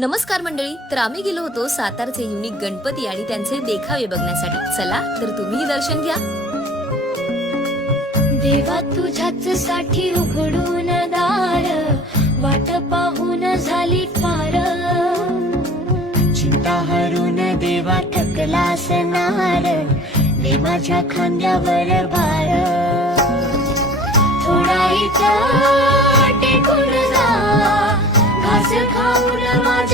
नमस्कार मंडळी. तर आम्ही गेलो होतो सातारचे युनिक गणपती आणि त्यांचे देखावे बघण्यासाठी. चला तर तुम्ही दर्शन घ्या. देवा तुझ्याच साठी उघडून दार, वाट पाहून झाली फार. चिंता हरून देवा थकला असणार, दे माझ्या खांद्यावर भार. थोडा इथं टेकून जा, घास खाऊन माझा